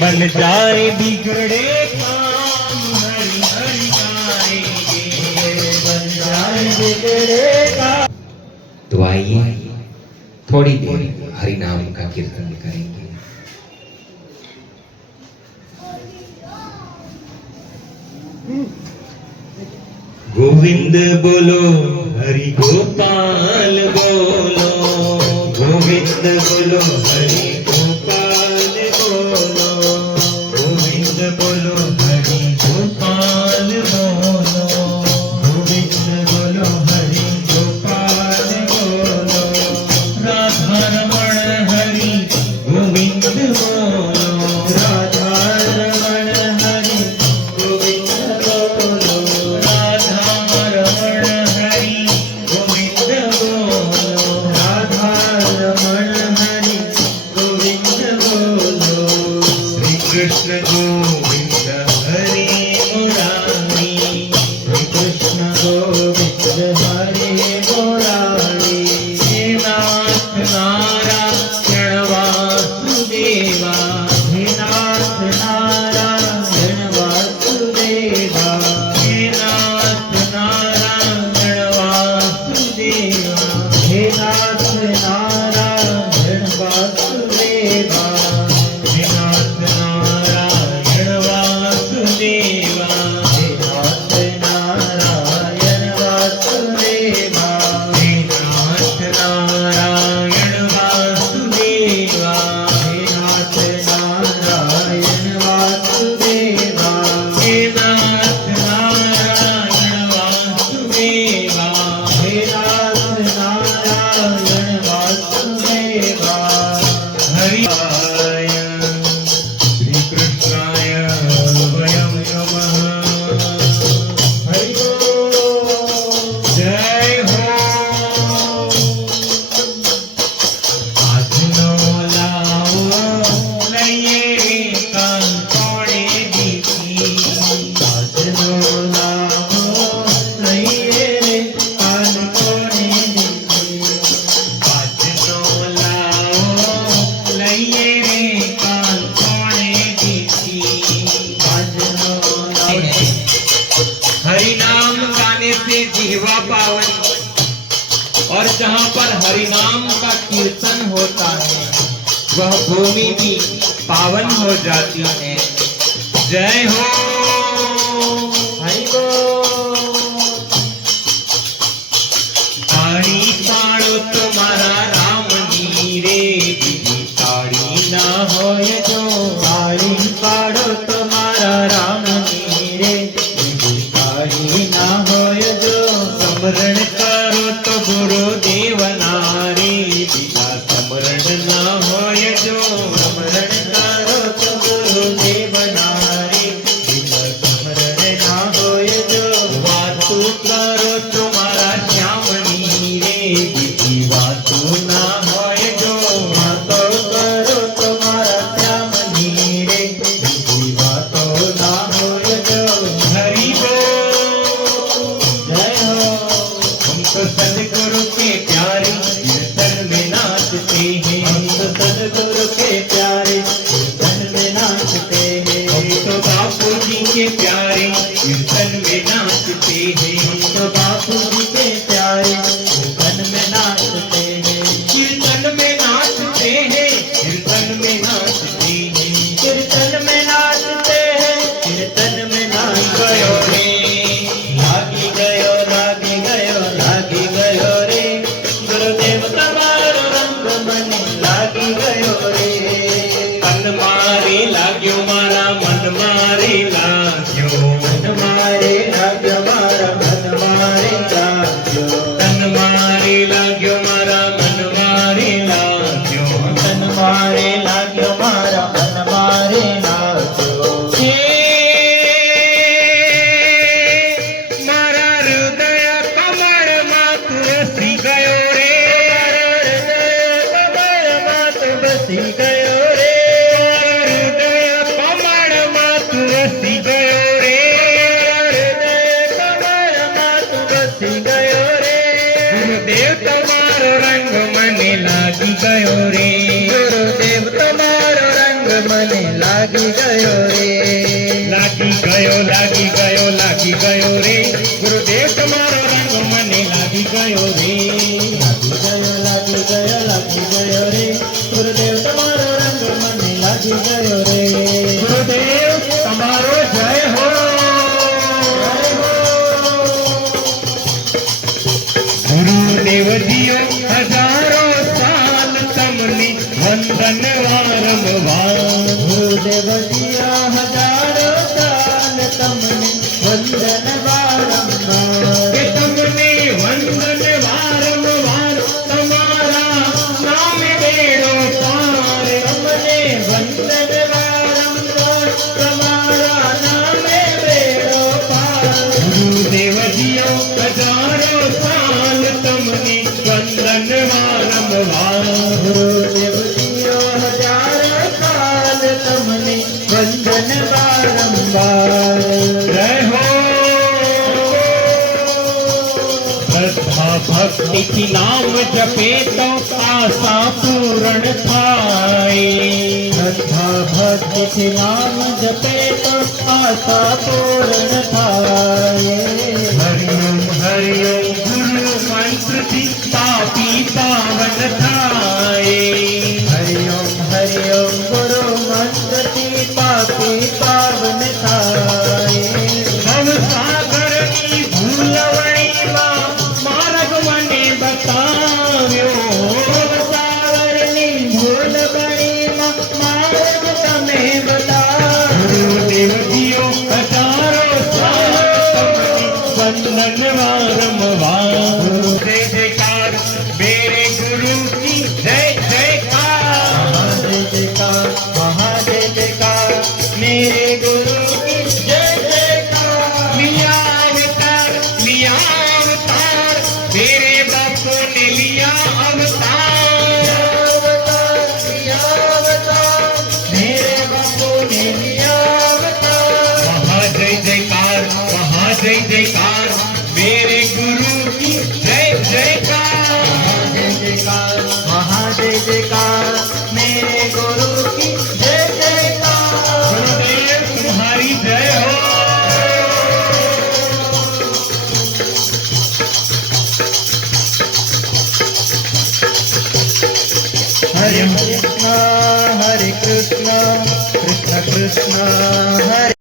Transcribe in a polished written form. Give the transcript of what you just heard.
बन जाए बिगड़े काम हरि हरि गाएंगे, बन जाए बिगड़े काम। तो आइए थोड़ी देर हरि नाम का कीर्तन करेंगे। गोविंद बोलो हरि गोपाल बोलो, गोविंद बोलो हरि गोपाल बोलो, गोविंद बोलो हरि गोपाल बोलो, गोविंद बोलो हरि गोपाल बोलो। राधा रमण हरि गोविंद बोलो, राधा रमण हरि गोविंद बोलो, राधा रमण हरि गोविंद बोलो, राधा रमण हरि गोविंद बोलो। श्री कृष्ण गोविंद हरि मुरारी, श्री कृष्ण गोविंद हरि मुरारी। हे नाथ नारायण वासुदेवा, हे नाथ नारायण वासुदेवा, हे नाथ नारायण वासुदेवा, हे नाथ नारायण वासुदेवा, हे नाथ नारायण वासुदेवा, हे नाथ नारायण वासुदेवा, हे नाथ नारायण वासुदेवा, हे नाथ नारायण वासुदेवा, हे नाथ नारायण वासुदेवा, हे नाथ नारायण वासुदेवा। हरियाय श्री कृष्णाय वयं नमः। हरि बोल, जय हो। આજનો લાવો લઈએ રે કાંકોડે દીધી, આજનો લાવો લઈએ રે કાંકોડે દીધી, આજનો લાવો લઈએ રે કાંકોડે દીધી, આજનો લાવો। हरि नाम गाने से जिह्वा पावन, और जहाँ पर हरि नाम का कीर्तन होता है वह भूमि भी पावन हो जाती है। जय हो। हरि बोल। ताड़ी पाड़ो तुम्हारा राम जी रे, बीजी ताड़ी ना होय जो, ताड़ी पाड़ो तुम्हारा राम जी रे, बीजी ताड़ी ना होय जो। स्मरण करो तो गुरुदेव नारी, बिना स्मरण ना होय जो, स्मरण करो तो गुरुदेव नारी, बिना स्मरण ना होय जो। वातु करो तुम्हारा श्याम रे, बीजी वातु ना होय जो, वातो करो तुम्हारा श्याम रे, बीजी वातो ना होय जो। हरि बोल, जय हो। हम तो सदगुरु के प्यारे कीर्तन में नाचते हैं, हम तो सदगुरु के प्यारे कीर्तन में नाचते हैं, हम तो बापू जी के प्यारे कीर्तन में नाचते हैं, हम तो बापू जी के प्यारे कीर्तन में नाचते हैं, कीर्तन में नाचते हैं, कीर्तन में नाचते हैं, कीर्तन में नाचते हैं, कीर्तन में नाच गयो रे, लागी गयो लागी गयो लागी गयो रे, गुरुदेव તમારો રંગ મને લાગી ગયો રે। તન મારે લાગ્યો મારા મન મારે લાગ્યો, મન મારે લાગ્યો મારા મન મારે લાગ્યો, તન મારે લાગ્યો મારા મન મારે લાગ્યો, તન મારે લાગ્યો મારા મન મારે લાગ્યો। મારા હૃદય કમળમાં તું વસી ગયો રે, કમળમાં તું વસી ગયો રે, હૃદય કમળમાં તું વસી ગયો રે, હૃદય કમળમાં તું વસી ગયો રે। ગુરુદેવ તમારો રંગ મને લાગી ગયો રે, ગુરુદેવ તમારો રંગ મને લાગી ગયો રે. લાગી ગયો લાગી ગયો લાગી ગયો રે ગુરુદેવ તમારો રંગ મને લાગી ગયો રે. લાગી ગયો લાગી ગયો લાગી ગયો રે ગુરુદેવ તમારો રંગ મને લાગી ગયો રે. ગુરુદેવ તમારો જય હો. ગુરુદેવજીઓ હજારો સાલ તમને વંદન વારંવાર. ગુરુદેવજીઓ હજારો સાલ તમને વંદન વારંવાર. કે તમને વંદન વારંવાર તમારા નામે બેડો પાર. તમને વંદન વારંવાર તમારા નામે બેડો પાર. ગુરુદેવજીઓ હજારો સાલ તમને વંદન વારંવાર. ગુરુદેવજીઓ હજારો સાલ તમને વંદન વારંવાર. જય હો. શ્રદ્ધા ભક્તિથી નામ જપે તો આશા પૂર્ણ થાય. શ્રદ્ધા ભક્તિથી નામ જપે તો આશા પૂર્ણ થાય. હરિઓમ હરિઓમ ગુરુ મંત્રથી પાપી પાવન થાય. હરિઓમ હરિઓમ ગુરુ મંત્રથી પાપી પાવન થાય. ભવસાગરની ભૂલવણીમાં માર્ગ મને બતાવ્યો. સાવરની ભૂલવણીમાં માર્ગ તમે બતાવ્યો. ગુરુદેવજીઓ હજારો સાલ તમને વંદન વારંવાર. જય જયકાર મેરે ગુરુ કી જય જયકાર. મહાદેવ જયકાર મહાદેવ જયકાર મેરે ગુરુ કી જય જયકાર. लिया अवतार मेरे बापू ने लिया अवतार. मेरे बापू ने लिया अवतार. महाजय जयकार महाजय जयकार मेरे गुरु की जय जयकार. महादेव जयकार महादेव जयकार मेरे गुरु की जय जयकार. गुरुदेव तुम्हारी जय हो. हरे कृष्ण कृष्ण कृष्ण हरे